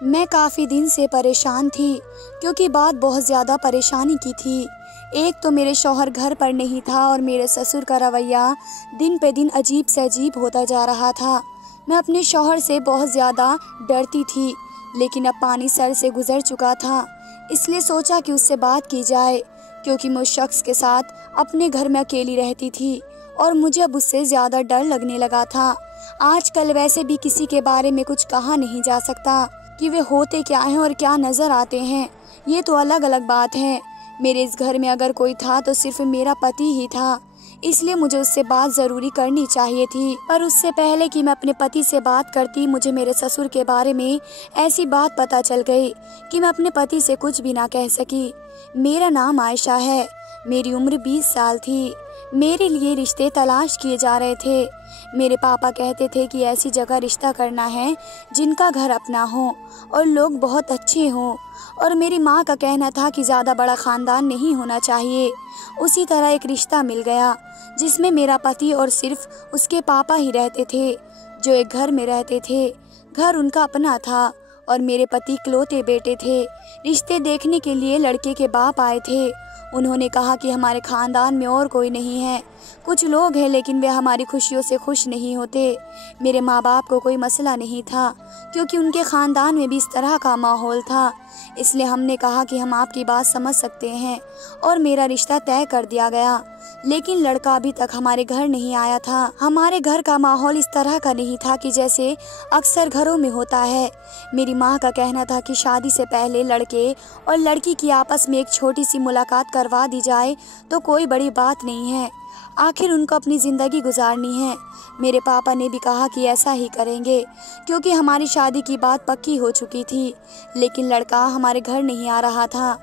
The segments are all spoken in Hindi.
मैं काफ़ी दिन से परेशान थी क्योंकि बात बहुत ज़्यादा परेशानी की थी। एक तो मेरे शौहर घर पर नहीं था और मेरे ससुर का रवैया दिन पे दिन अजीब से अजीब होता जा रहा था। मैं अपने शौहर से बहुत ज़्यादा डरती थी, लेकिन अब पानी सर से गुज़र चुका था, इसलिए सोचा कि उससे बात की जाए, क्योंकि मैं उस शख्स के साथ अपने घर में अकेली रहती थी और मुझे अब उससे ज़्यादा डर लगने लगा था। आजकल वैसे भी किसी के बारे में कुछ कहा नहीं जा सकता कि वे होते क्या हैं और क्या नज़र आते हैं, ये तो अलग अलग बात है। मेरे इस घर में अगर कोई था तो सिर्फ मेरा पति ही था, इसलिए मुझे उससे बात ज़रूरी करनी चाहिए थी। पर उससे पहले कि मैं अपने पति से बात करती, मुझे मेरे ससुर के बारे में ऐसी बात पता चल गई कि मैं अपने पति से कुछ भी ना कह सकी। मेरा नाम आयशा है, मेरी उम्र 20 साल थी। मेरे लिए रिश्ते तलाश किए जा रहे थे। मेरे पापा कहते थे कि ऐसी जगह रिश्ता करना है जिनका घर अपना हो और लोग बहुत अच्छे हों, और मेरी माँ का कहना था कि ज़्यादा बड़ा ख़ानदान नहीं होना चाहिए। उसी तरह एक रिश्ता मिल गया जिसमें मेरा पति और सिर्फ उसके पापा ही रहते थे, जो एक घर में रहते थे। घर उनका अपना था और मेरे पति इकलौते बेटे थे। रिश्ते देखने के लिए लड़के के बाप आए थे। उन्होंने कहा कि हमारे ख़ानदान में और कोई नहीं है, कुछ लोग हैं लेकिन वे हमारी खुशियों से खुश नहीं होते। मेरे माँ बाप को कोई मसला नहीं था क्योंकि उनके ख़ानदान में भी इस तरह का माहौल था, इसलिए हमने कहा कि हम आपकी बात समझ सकते हैं और मेरा रिश्ता तय कर दिया गया। लेकिन लड़का अभी तक हमारे घर नहीं आया था। हमारे घर का माहौल इस तरह का नहीं था कि जैसे अक्सर घरों में होता है। मेरी माँ का कहना था कि शादी से पहले लड़के और लड़की की आपस में एक छोटी सी मुलाकात करवा दी जाए तो कोई बड़ी बात नहीं है, आखिर उनको अपनी ज़िंदगी गुजारनी है। मेरे पापा ने भी कहा कि ऐसा ही करेंगे क्योंकि हमारी शादी की बात पक्की हो चुकी थी, लेकिन लड़का हमारे घर नहीं आ रहा था।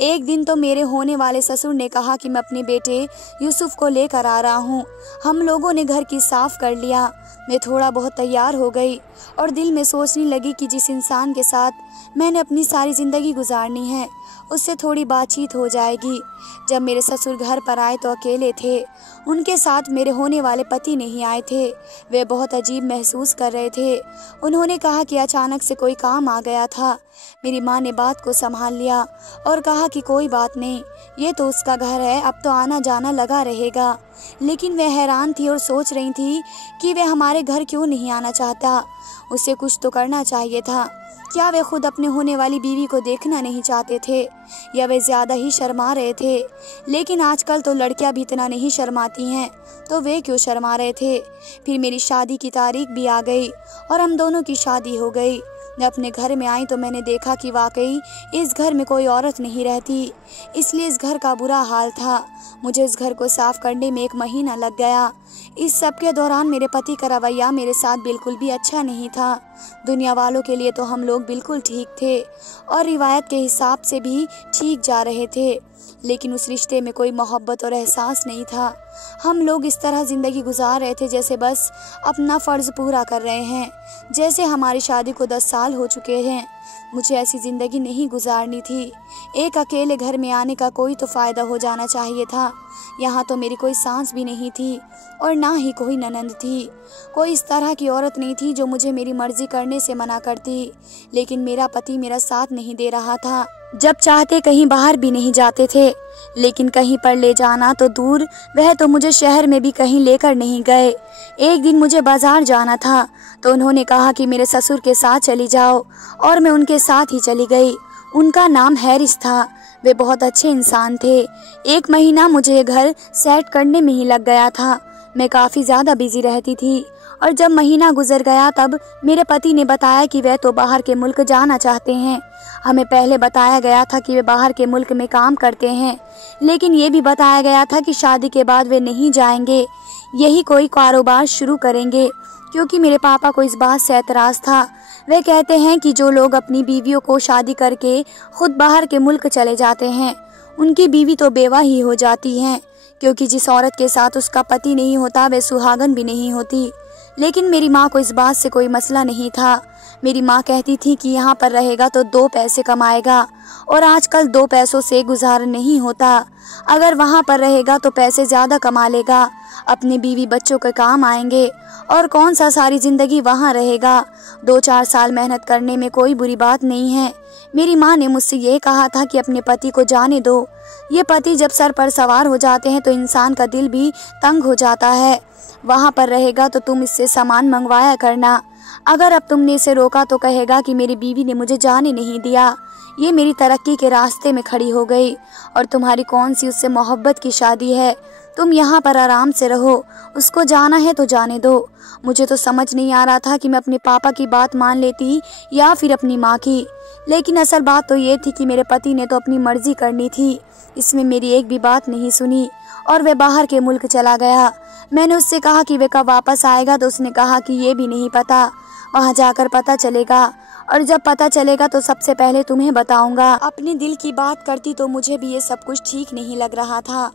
एक दिन तो मेरे होने वाले ससुर ने कहा कि मैं अपने बेटे यूसुफ को लेकर आ रहा हूँ। हम लोगों ने घर की साफ कर लिया। मैं थोड़ा बहुत तैयार हो गई और दिल में सोचने लगी कि जिस इंसान के साथ मैंने अपनी सारी ज़िंदगी गुजारनी है उससे थोड़ी बातचीत हो जाएगी। जब मेरे ससुर घर पर आए तो अकेले थे, उनके साथ मेरे होने वाले पति नहीं आए थे। वे बहुत अजीब महसूस कर रहे थे। उन्होंने कहा कि अचानक से कोई काम आ गया था। मेरी माँ ने बात को संभाल लिया और कहा कि कोई बात नहीं, ये तो उसका घर है, अब तो आना जाना लगा रहेगा। लेकिन वह हैरान थी और सोच रही थी कि वह हमारे घर क्यों नहीं आना चाहता। उसे कुछ तो करना चाहिए था। क्या वे खुद अपने होने वाली बीवी को देखना नहीं चाहते थे या वे ज़्यादा ही शर्मा रहे थे? लेकिन आजकल तो लड़कियां भी इतना नहीं शर्माती हैं, तो वे क्यों शर्मा रहे थे? फिर मेरी शादी की तारीख भी आ गई और हम दोनों की शादी हो गई। मैं अपने घर में आई तो मैंने देखा कि वाकई इस घर में कोई औरत नहीं रहती, इसलिए इस घर का बुरा हाल था। मुझे इस घर को साफ करने में 1 महीना लग गया। इस सब के दौरान मेरे पति का रवैया मेरे साथ बिल्कुल भी अच्छा नहीं था। दुनिया वालों के लिए तो हम लोग बिल्कुल ठीक थे और रिवायत के हिसाब से भी ठीक जा रहे थे, लेकिन उस रिश्ते में कोई मोहब्बत और एहसास नहीं था। हम लोग इस तरह ज़िंदगी गुजार रहे थे जैसे बस अपना फ़र्ज़ पूरा कर रहे हैं, जैसे हमारी शादी को 10 साल हो चुके हैं। मुझे ऐसी ज़िंदगी नहीं गुजारनी थी। एक अकेले घर में आने का कोई तो फ़ायदा हो जाना चाहिए था। यहाँ तो मेरी कोई सास भी नहीं थी और ना ही कोई ननंद थी। कोई इस तरह की औरत नहीं थी जो मुझे मेरी मर्ज़ी करने से मना करती। लेकिन मेरा पति मेरा साथ नहीं दे रहा था। जब चाहते कहीं बाहर भी नहीं जाते थे, लेकिन कहीं पर ले जाना तो दूर, वह तो मुझे शहर में भी कहीं लेकर नहीं गए। एक दिन मुझे बाजार जाना था तो उन्होंने कहा कि मेरे ससुर के साथ चली जाओ, और मैं उनके साथ ही चली गई। उनका नाम हैरिस था। वे बहुत अच्छे इंसान थे। 1 महीना मुझे ये घर सेट करने में ही लग गया था। मैं काफ़ी ज़्यादा बिजी रहती थी और जब महीना गुजर गया तब मेरे पति ने बताया कि वे तो बाहर के मुल्क जाना चाहते हैं। हमें पहले बताया गया था कि वे बाहर के मुल्क में काम करते हैं, लेकिन ये भी बताया गया था कि शादी के बाद वे नहीं जाएंगे, यही कोई कारोबार शुरू करेंगे। क्योंकि मेरे पापा को इस बात से एतराज़ था। वे कहते हैं कि जो लोग अपनी बीवियों को शादी करके खुद बाहर के मुल्क चले जाते हैं, उनकी बीवी तो बेवा ही हो जाती हैं, क्योंकि जिस औरत के साथ उसका पति नहीं होता वे सुहागन भी नहीं होती। लेकिन मेरी माँ को इस बात से कोई मसला नहीं था। मेरी माँ कहती थी कि यहाँ पर रहेगा तो 2 पैसे कमाएगा और आजकल 2 पैसों से गुजारा नहीं होता। अगर वहाँ पर रहेगा तो पैसे ज़्यादा कमा लेगा, अपने बीवी बच्चों के काम आएंगे और कौन सा सारी ज़िंदगी वहाँ रहेगा। 2-4 साल मेहनत करने में कोई बुरी बात नहीं है। मेरी माँ ने मुझसे ये कहा था कि अपने पति को जाने दो। ये पति जब सर पर सवार हो जाते हैं तो इंसान का दिल भी तंग हो जाता है। वहाँ पर रहेगा तो तुम इससे सामान मंगवाया करना। अगर अब तुमने इसे रोका तो कहेगा कि मेरी बीवी ने मुझे जाने नहीं दिया, ये मेरी तरक्की के रास्ते में खड़ी हो गई और तुम्हारी कौन सी उससे मोहब्बत की शादी है। तुम यहाँ पर आराम से रहो, उसको जाना है तो जाने दो। मुझे तो समझ नहीं आ रहा था कि मैं अपने पापा की बात मान लेती या फिर अपनी माँ की, लेकिन असल बात तो ये थी कि मेरे पति ने तो अपनी मर्जी करनी थी। इसमें मेरी एक भी बात नहीं सुनी और वह बाहर के मुल्क चला गया। मैंने उससे कहा कि वह कब वापस आएगा तो उसने कहा कि ये भी नहीं पता, वहाँ जाकर पता चलेगा और जब पता चलेगा तो सबसे पहले तुम्हें बताऊंगा। अपने दिल की बात करती तो मुझे भी ये सब कुछ ठीक नहीं लग रहा था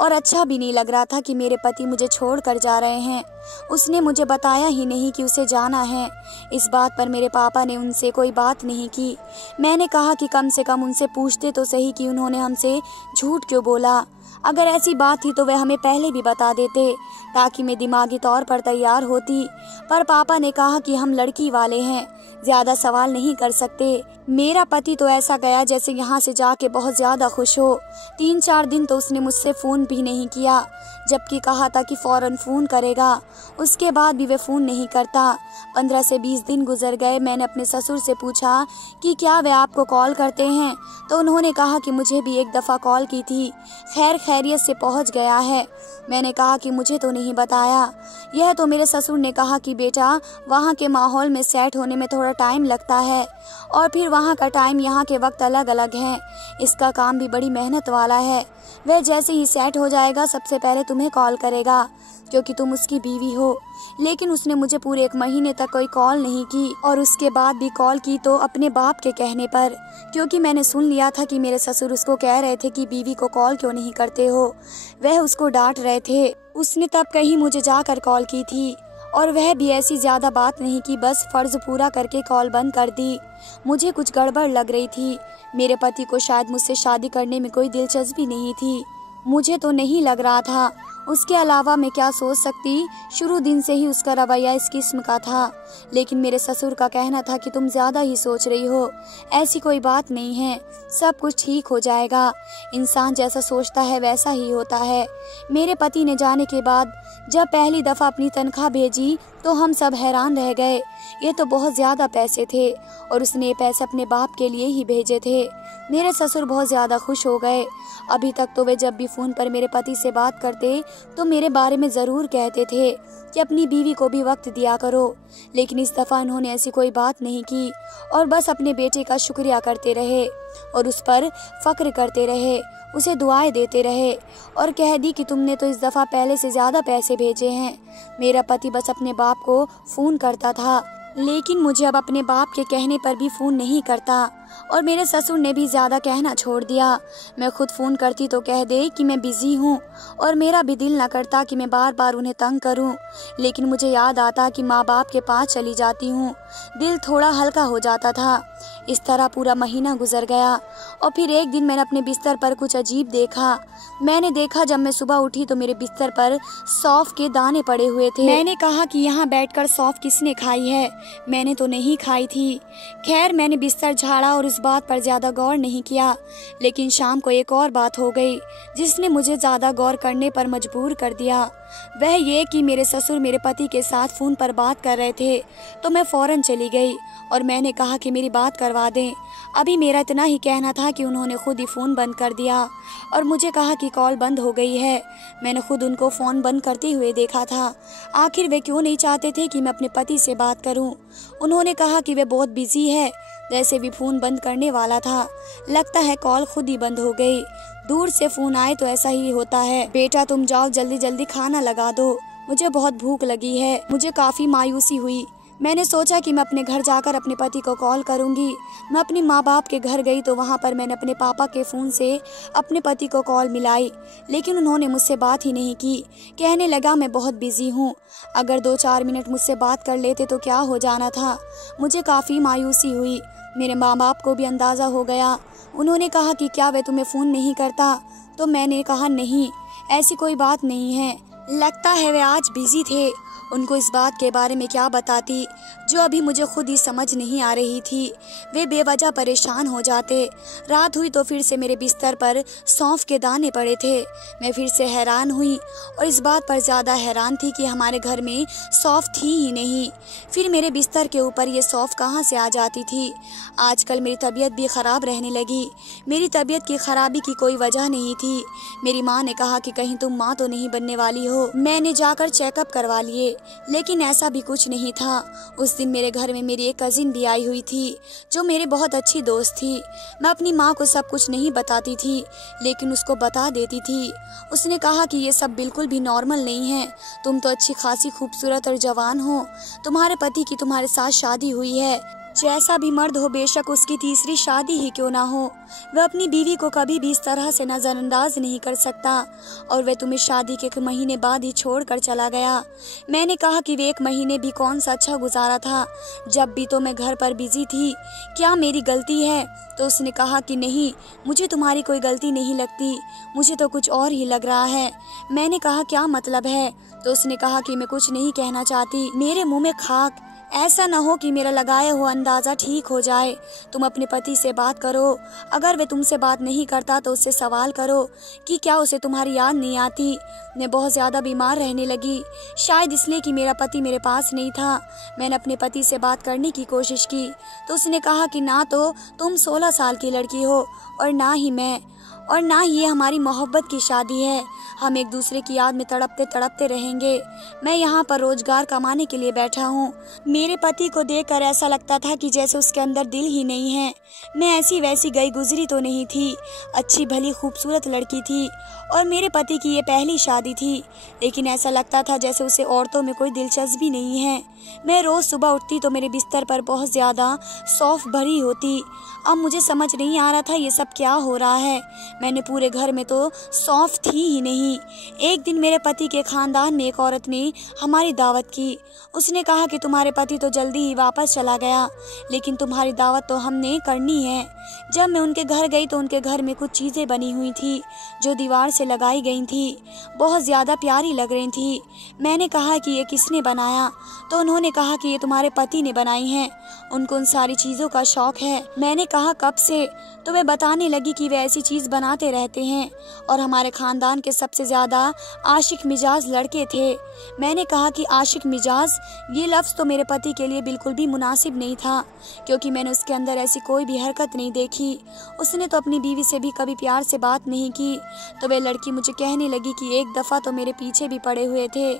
और अच्छा भी नहीं लग रहा था कि मेरे पति मुझे छोड़ कर जा रहे हैं। उसने मुझे बताया ही नहीं कि उसे जाना है। इस बात पर मेरे पापा ने उनसे कोई बात नहीं की। मैंने कहा कि कम से कम उनसे पूछते तो सही कि उन्होंने हमसे झूठ क्यों बोला। अगर ऐसी बात थी तो वे हमें पहले भी बता देते ताकि मैं दिमागी तौर पर तैयार होती। पर पापा ने कहा कि हम लड़की वाले हैं, ज्यादा सवाल नहीं कर सकते। मेरा पति तो ऐसा गया जैसे यहाँ से जाके बहुत ज्यादा खुश हो। 3-4 दिन तो उसने मुझसे फ़ोन भी नहीं किया, जबकि कहा था कि फ़ौरन फ़ोन करेगा। उसके बाद भी वे फ़ोन नहीं करता। 15 से 20 दिन गुजर गए। मैंने अपने ससुर से पूछा कि क्या वे आपको कॉल करते हैं, तो उन्होंने कहा कि मुझे भी एक दफ़ा कॉल की थी, खैर खैरियत से पहुँच गया है। मैंने कहा कि मुझे तो नहीं बताया। यह तो मेरे ससुर ने कहा कि बेटा वहाँ के माहौल में सेट होने में थोड़ा टाइम लगता है और फिर वहाँ का टाइम यहाँ के वक्त अलग अलग है। इसका काम भी बड़ी मेहनत वाला है। वह जैसे ही सेट हो जाएगा सबसे पहले तुम्हें कॉल करेगा क्योंकि तुम उसकी बीवी हो। लेकिन उसने मुझे पूरे 1 महीने तक कोई कॉल नहीं की और उसके बाद भी कॉल की तो अपने बाप के कहने पर, क्योंकि मैंने सुन लिया था कि मेरे ससुर उसको कह रहे थे कि बीवी को कॉल क्यों नहीं करते हो। वह उसको डांट रहे थे। उसने तब कहीं मुझे जाकर कॉल की थी और वह भी ऐसी ज़्यादा बात नहीं की, बस फ़र्ज़ पूरा करके कॉल बंद कर दी। मुझे कुछ गड़बड़ लग रही थी। मेरे पति को शायद मुझसे शादी करने में कोई दिलचस्पी नहीं थी, मुझे तो नहीं लग रहा था। उसके अलावा मैं क्या सोच सकती, शुरू दिन से ही उसका रवैया इस किस्म का था। लेकिन मेरे ससुर का कहना था कि तुम ज़्यादा ही सोच रही हो, ऐसी कोई बात नहीं है, सब कुछ ठीक हो जाएगा। इंसान जैसा सोचता है वैसा ही होता है। मेरे पति ने जाने के बाद जब पहली दफ़ा अपनी तनख्वाह भेजी तो हम सब हैरान रह गए। ये तो बहुत ज़्यादा पैसे थे और उसने ये पैसे अपने बाप के लिए ही भेजे थे। मेरे ससुर बहुत ज़्यादा खुश हो गए। अभी तक तो वे जब भी फ़ोन पर मेरे पति से बात करते तो मेरे बारे में ज़रूर कहते थे कि अपनी बीवी को भी वक्त दिया करो, लेकिन इस दफ़ा उन्होंने ऐसी कोई बात नहीं की और बस अपने बेटे का शुक्रिया करते रहे और उस पर फ़ख्र करते रहे, उसे दुआएं देते रहे और कह दी कि तुमने तो इस दफ़ा पहले से ज़्यादा पैसे भेजे हैं। मेरा पति बस अपने बाप को फ़ोन करता था, लेकिन मुझे अब अपने बाप के कहने पर भी फ़ोन नहीं करता और मेरे ससुर ने भी ज़्यादा कहना छोड़ दिया। मैं खुद फ़ोन करती तो कह दे कि मैं बिज़ी हूँ और मेरा भी दिल न करता कि मैं बार बार उन्हें तंग करूँ, लेकिन मुझे याद आता कि माँ बाप के पास चली जाती हूँ, दिल थोड़ा हल्का हो जाता था। इस तरह पूरा महीना गुजर गया और फिर एक दिन मैंने अपने बिस्तर पर कुछ अजीब देखा। मैंने देखा जब मैं सुबह उठी तो मेरे बिस्तर पर सौंफ के दाने पड़े हुए थे। मैंने कहा कि यहाँ बैठकर सौंफ किसने खाई है? मैंने तो नहीं खाई थी। खैर मैंने बिस्तर झाड़ा और इस बात पर ज़्यादा गौर नहीं किया, लेकिन शाम को एक और बात हो गई जिसने मुझे ज़्यादा गौर करने पर मजबूर कर दिया। वह ये कि मेरे ससुर मेरे पति के साथ फ़ोन पर बात कर रहे थे तो मैं फ़ौरन चली गई और मैंने कहा कि मेरी बात करवा दें। अभी मेरा इतना ही कहना था कि उन्होंने खुद ही फ़ोन बंद कर दिया और मुझे कहा कि कॉल बंद हो गई है। मैंने खुद उनको फ़ोन बंद करते हुए देखा था। आखिर वे क्यों नहीं चाहते थे कि मैं अपने पति से बात करूं? उन्होंने कहा कि वे बहुत बिजी है। जैसे भी फ़ोन बंद करने वाला था, लगता है कॉल खुद ही बंद हो गई। दूर से फ़ोन आए तो ऐसा ही होता है। बेटा तुम जाओ जल्दी जल्दी खाना लगा दो, मुझे बहुत भूख लगी है। मुझे काफ़ी मायूसी हुई मैंने सोचा कि मैं अपने घर जाकर अपने पति को कॉल करूंगी। मैं अपने माँ बाप के घर गई तो वहाँ पर मैंने अपने पापा के फ़ोन से अपने पति को कॉल मिलाई, लेकिन उन्होंने मुझसे बात ही नहीं की। कहने लगा मैं बहुत बिजी हूँ, अगर 2-4 मिनट मुझसे बात कर लेते तो क्या हो जाना था। मुझे काफ़ी मायूसी हुई। मेरे माँ बाप को भी अंदाज़ा हो गया। उन्होंने कहा कि क्या वह तुम्हें फ़ोन नहीं करता? तो मैंने कहा नहीं, ऐसी कोई बात नहीं है। लगता है वे आज बिजी थे। उनको इस बात के बारे में क्या बताती जो अभी मुझे खुद ही समझ नहीं आ रही थी। वे बेवजह परेशान हो जाते। रात हुई तो फिर से मेरे बिस्तर पर सौंफ के दाने पड़े थे। मैं फिर से हैरान हुई और इस बात पर ज़्यादा हैरान थी कि हमारे घर में सौंफ थी ही नहीं। फिर मेरे बिस्तर के ऊपर ये सौंफ कहाँ से आ जाती थी। आजकल मेरी तबीयत भी ख़राब रहने लगी। मेरी तबीयत की ख़राबी की कोई वजह नहीं थी। मेरी माँ ने कहा कि कहीं तुम माँ तो नहीं बनने वाली हो। मैंने जाकर चेकअप करवा लिए, लेकिन ऐसा भी कुछ नहीं था। उस दिन मेरे घर में मेरी एक कजिन भी आई हुई थी जो मेरी बहुत अच्छी दोस्त थी। मैं अपनी माँ को सब कुछ नहीं बताती थी, लेकिन उसको बता देती थी। उसने कहा कि ये सब बिल्कुल भी नॉर्मल नहीं है। तुम तो अच्छी खासी खूबसूरत और जवान हो। तुम्हारे पति की तुम्हारे साथ शादी हुई है। जैसा भी मर्द हो, बेशक उसकी तीसरी शादी ही क्यों ना हो, वह अपनी बीवी को कभी भी इस तरह से नज़रअंदाज नहीं कर सकता। और वह तुम्हें शादी के 1 महीने बाद ही छोड़कर चला गया। मैंने कहा कि वे 1 महीने भी कौन सा अच्छा गुजारा था, जब भी तो मैं घर पर बिजी थी। क्या मेरी गलती है? तो उसने कहा कि नहीं, मुझे तुम्हारी कोई गलती नहीं लगती, मुझे तो कुछ और ही लग रहा है। मैंने कहा क्या मतलब है? तो उसने कहा कि मैं कुछ नहीं कहना चाहती, मेरे मुँह में खाक। ऐसा न हो कि मेरा लगाया हुआ अंदाज़ा ठीक हो जाए। तुम अपने पति से बात करो। अगर वे तुमसे बात नहीं करता तो उससे सवाल करो कि क्या उसे तुम्हारी याद नहीं आती। मैं बहुत ज़्यादा बीमार रहने लगी, शायद इसलिए कि मेरा पति मेरे पास नहीं था। मैंने अपने पति से बात करने की कोशिश की तो उसने कहा कि ना तो तुम 16 साल की लड़की हो और ना ही मैं, और ना ही ये हमारी मोहब्बत की शादी है। हम एक दूसरे की याद में तड़पते तड़पते रहेंगे। मैं यहाँ पर रोजगार कमाने के लिए बैठा हूँ। मेरे पति को देखकर ऐसा लगता था कि जैसे उसके अंदर दिल ही नहीं है। मैं ऐसी वैसी गई गुजरी तो नहीं थी, अच्छी भली खूबसूरत लड़की थी और मेरे पति की ये पहली शादी थी, लेकिन ऐसा लगता था जैसे उसे औरतों में कोई दिलचस्पी नहीं है। मैं रोज़ सुबह उठती तो मेरे बिस्तर पर बहुत ज़्यादा सौंफ भरी होती। अब मुझे समझ नहीं आ रहा था ये सब क्या हो रहा है। मैंने पूरे घर में तो सौंफ थी ही नहीं। एक दिन मेरे पति के खानदान में एक औरत ने हमारी दावत की। उसने कहा कि तुम्हारे पति तो जल्दी ही वापस चला गया, लेकिन तुम्हारी दावत तो हमने करनी है। जब मैं उनके घर गई तो उनके घर में कुछ चीज़ें बनी हुई थी जो दीवार से लगाई गई थी, बहुत ज़्यादा प्यारी लग रही थी। मैंने कहा कि ये किसने बनाया? तो उन्होंने कहा कि ये तुम्हारे पति ने बनाई हैं, उनको उन सारी चीज़ों का शौक है। मैंने कहा कब से? तो वे बताने लगी कि वे ऐसी चीज़ बनाते रहते हैं और हमारे ख़ानदान के सबसे ज़्यादा आशिक मिजाज लड़के थे। मैंने कहा कि आशिक मिजाज, ये लफ्ज़ तो मेरे पति के लिए बिल्कुल भी मुनासिब नहीं था, क्योंकि मैंने उसके अंदर ऐसी कोई भी हरकत नहीं देखी। उसने तो अपनी बीवी से भी कभी प्यार से बात नहीं की। तो वह लड़की मुझे कहने लगी कि एक दफ़ा तो मेरे पीछे भी पड़े हुए थे,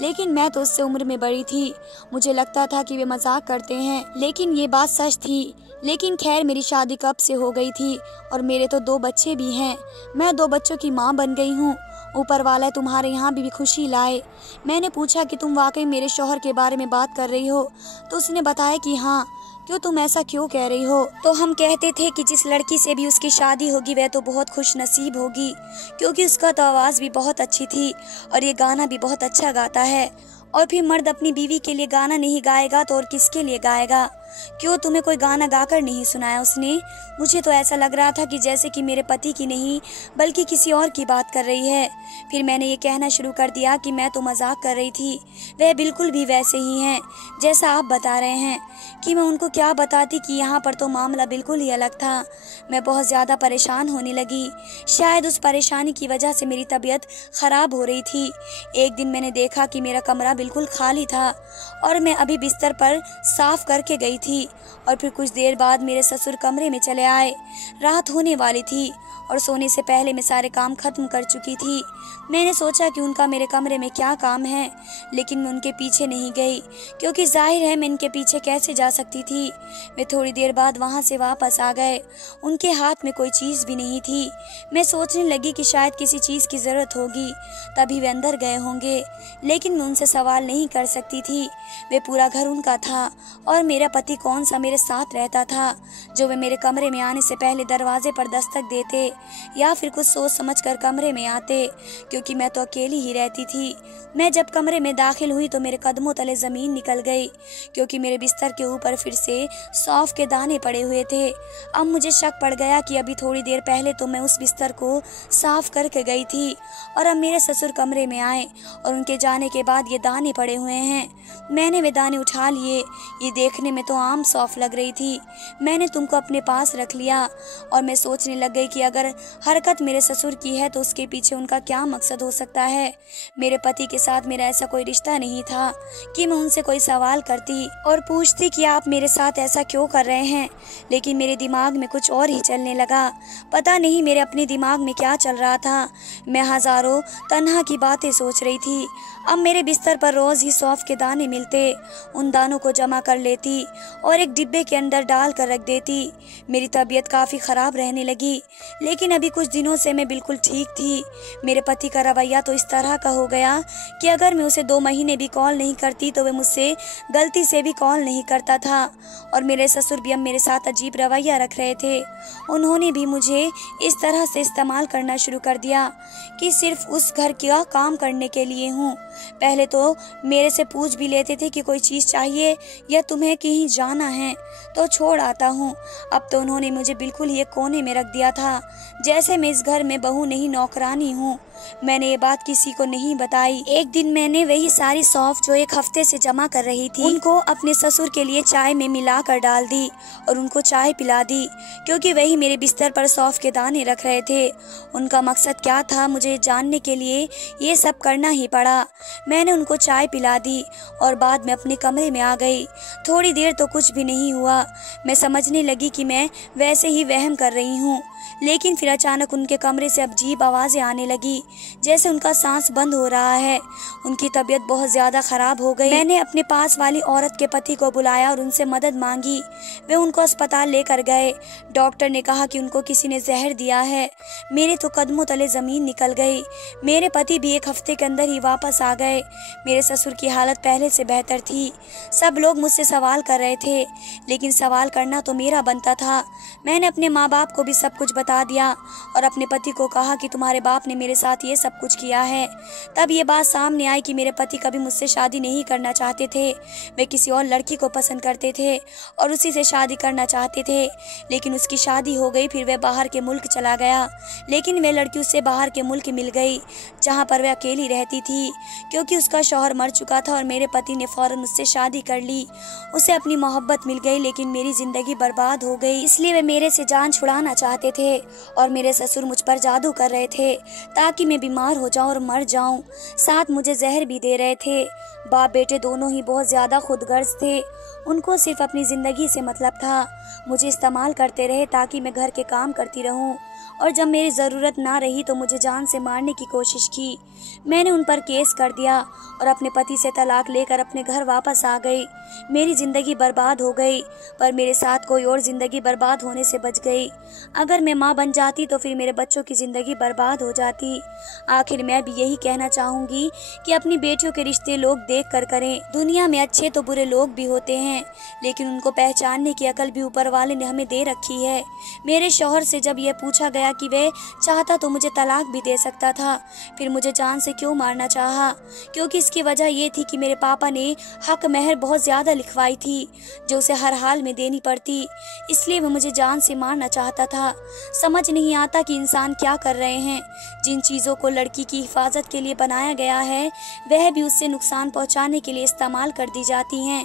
लेकिन मैं तो उससे उम्र में बड़ी थी। मुझे लगता था कि वे मजाक करते हैं, लेकिन ये बात सच थी। लेकिन खैर, मेरी शादी कब से हो गई थी और मेरे तो 2 बच्चे भी हैं। मैं 2 बच्चों की माँ बन गई हूँ। ऊपर वाला तुम्हारे यहाँ भी खुशी लाए। मैंने पूछा कि तुम वाकई मेरे शौहर के बारे में बात कर रही हो? तो उसने बताया कि हाँ। क्यों, तुम ऐसा क्यों कह रही हो? तो हम कहते थे कि जिस लड़की से भी उसकी शादी होगी वह तो बहुत खुश नसीब होगी, क्योंकि उसका तो आवाज़ भी बहुत अच्छी थी और ये गाना भी बहुत अच्छा गाता है। और फिर मर्द अपनी बीवी के लिए गाना नहीं गाएगा तो और किसके लिए गाएगा? क्यों, तुम्हें कोई गाना गाकर नहीं सुनाया उसने? मुझे तो ऐसा लग रहा था कि जैसे कि मेरे पति की नहीं बल्कि किसी और की बात कर रही है। फिर मैंने ये कहना शुरू कर दिया कि मैं तो मजाक कर रही थी, वह बिल्कुल भी वैसे ही हैं जैसा आप बता रहे हैं। कि मैं उनको क्या बताती कि यहाँ पर तो मामला बिल्कुल ही अलग था। मैं बहुत ज़्यादा परेशान होने लगी। शायद उस परेशानी की वजह से मेरी तबीयत ख़राब हो रही थी। एक दिन मैंने देखा कि मेरा कमरा बिल्कुल खाली था और मैं अभी बिस्तर पर साफ करके गई थी और फिर कुछ देर बाद मेरे ससुर कमरे में चले आए। रात होने वाली थी और सोने से पहले मैं सारे काम खत्म कर चुकी थी। मैंने सोचा कि उनका मेरे कमरे में क्या काम है, लेकिन मैं उनके पीछे नहीं गई क्योंकि जाहिर है मैं इनके पीछे कैसे जा सकती थी। वे थोड़ी देर बाद वहाँ से वापस आ गए। उनके हाथ में कोई चीज़ भी नहीं थी। मैं सोचने लगी कि शायद किसी चीज़ की ज़रूरत होगी, तभी वे अंदर गए होंगे, लेकिन मैं उनसे सवाल नहीं कर सकती थी। वे पूरा घर उनका था और मेरा पति कौन सा मेरे साथ रहता था जो वे मेरे कमरे में आने से पहले दरवाजे पर दस्तक देते या फिर कुछ सोच समझ कर कमरे में आते, क्योंकि मैं तो अकेली ही रहती थी। मैं जब कमरे में दाखिल हुई तो मेरे कदमों तले ज़मीन निकल गई क्योंकि मेरे बिस्तर के ऊपर फिर से सौंफ के दाने पड़े हुए थे। अब मुझे शक पड़ गया कि अभी थोड़ी देर पहले तो मैं उस बिस्तर को साफ करके गई थी और अब मेरे ससुर कमरे में आए और उनके जाने के बाद ये दाने पड़े हुए हैं। मैंने वे दाने उठा लिए। ये देखने में तो आम सौंफ लग रही थी। मैंने तुमको अपने पास रख लिया और मैं सोचने लग गई कि अगर हरकत मेरे ससुर की है तो उसके पीछे उनका क्या मकसद हो सकता है। मेरे पति के साथ मेरा ऐसा कोई रिश्ता नहीं था कि मैं उनसे कोई सवाल करती और पूछती कि आप मेरे साथ ऐसा क्यों कर रहे हैं, लेकिन मेरे दिमाग में कुछ और ही चलने लगा। पता नहीं मेरे अपने दिमाग में क्या चल रहा था। मैं हजारों तन्हा की बातें सोच रही थी। अब मेरे बिस्तर पर रोज ही सौंफ के दाने मिलते, उन दानों को जमा कर लेती और एक डिब्बे के अंदर डाल कर रख देती। मेरी तबीयत काफ़ी ख़राब रहने लगी, लेकिन अभी कुछ दिनों से मैं बिल्कुल ठीक थी। मेरे पति का रवैया तो इस तरह का हो गया कि अगर मैं उसे 2 महीने भी कॉल नहीं करती तो वे मुझसे गलती से भी कॉल नहीं करता था। और मेरे ससुर भी अब मेरे साथ अजीब रवैया रख रहे थे। उन्होंने भी मुझे इस तरह से इस्तेमाल करना शुरू कर दिया कि सिर्फ उस घर का काम करने के लिए हूँ। पहले तो मेरे से पूछ भी लेते थे कि कोई चीज़ चाहिए या तुम्हें कहीं जाना है तो छोड़ आता हूँ। अब तो उन्होंने मुझे बिल्कुल ही एक कोने में रख दिया था, जैसे मैं इस घर में बहू नहीं नौकरानी हूँ। मैंने ये बात किसी को नहीं बताई। एक दिन मैंने वही सारी सौंफ जो एक हफ्ते से जमा कर रही थी उनको अपने ससुर के लिए चाय में मिला कर डाल दी और उनको चाय पिला दी, क्योंकि वही मेरे बिस्तर पर सौंफ के दाने रख रहे थे। उनका मकसद क्या था मुझे जानने के लिए ये सब करना ही पड़ा। मैंने उनको चाय पिला दी और बाद में अपने कमरे में आ गई। थोड़ी देर तो कुछ भी नहीं हुआ। मैं समझने लगी कि मैं वैसे ही वहम कर रही हूँ, लेकिन फिर अचानक उनके कमरे से अजीब आवाज़ें आने लगी, जैसे उनका सांस बंद हो रहा है। उनकी तबीयत बहुत ज़्यादा ख़राब हो गई। मैंने अपने पास वाली औरत के पति को बुलाया और उनसे मदद मांगी। वे उनको अस्पताल लेकर गए। डॉक्टर ने कहा कि उनको किसी ने जहर दिया है। मेरे तो कदमों तले ज़मीन निकल गई। मेरे पति भी 1 हफ्ते के अंदर ही वापस आ गए। मेरे ससुर की हालत पहले से बेहतर थी। सब लोग मुझसे सवाल कर रहे थे, लेकिन सवाल करना तो मेरा बनता था। मैंने अपने माँ बाप को भी सब कुछ बता दिया और अपने पति को कहा कि तुम्हारे बाप ने मेरे साथ ये सब कुछ किया है। तब ये बात सामने आई कि मेरे पति कभी मुझसे शादी नहीं करना चाहते थे। वे किसी और लड़की को पसंद करते थे और उसी से शादी करना चाहते थे, लेकिन उसकी शादी हो गई। फिर वह बाहर के मुल्क चला गया, लेकिन वह लड़की उससे बाहर के मुल्क मिल गई जहाँ पर वह अकेली रहती थी, क्योंकि उसका शौहर मर चुका था और मेरे पति ने फौरन उससे शादी कर ली। उसे अपनी मोहब्बत मिल गई, लेकिन मेरी जिंदगी बर्बाद हो गई। इसलिए वे मेरे से जान छुड़ाना चाहते थे और मेरे ससुर मुझ पर जादू कर रहे थे ताकि मैं बीमार हो जाऊं और मर जाऊं। साथ मुझे जहर भी दे रहे थे। बाप बेटे दोनों ही बहुत ज़्यादा खुदगर्ज थे। उनको सिर्फ अपनी ज़िंदगी से मतलब था। मुझे इस्तेमाल करते रहे ताकि मैं घर के काम करती रहूं, और जब मेरी ज़रूरत ना रही तो मुझे जान से मारने की कोशिश की। मैंने उन पर केस कर दिया और अपने पति से तलाक लेकर अपने घर वापस आ गई। मेरी ज़िंदगी बर्बाद हो गई, पर मेरे साथ कोई और ज़िंदगी बर्बाद होने से बच गई। अगर मैं माँ बन जाती तो फिर मेरे बच्चों की ज़िंदगी बर्बाद हो जाती। आखिर मैं भी यही कहना चाहूँगी कि अपनी बेटियों के रिश्ते लोग देख कर करें। दुनिया में अच्छे तो बुरे लोग भी होते हैं, लेकिन उनको पहचानने की अकल भी ऊपर वाले ने हमें दे रखी है। मेरे शौहर से जब यह पूछा गया कि वह चाहता तो मुझे तलाक भी दे सकता था, फिर मुझे जान से क्यों मारना चाहा? क्योंकि इसकी वजह ये थी कि मेरे पापा ने हक महर बहुत ज़्यादा लिखवाई थी जो उसे हर हाल में देनी पड़ती, इसलिए वह मुझे जान से मारना चाहता था। समझ नहीं आता कि इंसान क्या कर रहे हैं। जिन चीज़ों को लड़की की हिफाजत के लिए बनाया गया है वह भी उससे नुकसान पहुंचाने के लिए इस्तेमाल कर दी जाती हैं।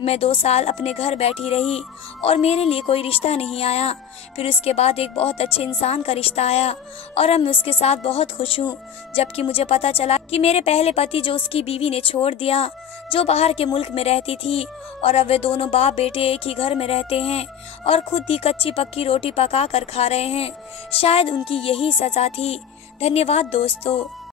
मैं 2 साल अपने घर बैठी रही और मेरे लिए कोई रिश्ता नहीं आया। फिर उसके बाद एक बहुत अच्छे इंसान का रिश्ता आया और अब मैं उसके साथ बहुत खुश हूँ। जबकि मुझे पता चला कि मेरे पहले पति जो उसकी बीवी ने छोड़ दिया, जो बाहर के मुल्क में रहती थी, और अब वे दोनों बाप बेटे एक ही घर में रहते हैं और खुद ही कच्ची पक्की रोटी पका कर खा रहे हैं। शायद उनकी यही सजा थी। धन्यवाद दोस्तों।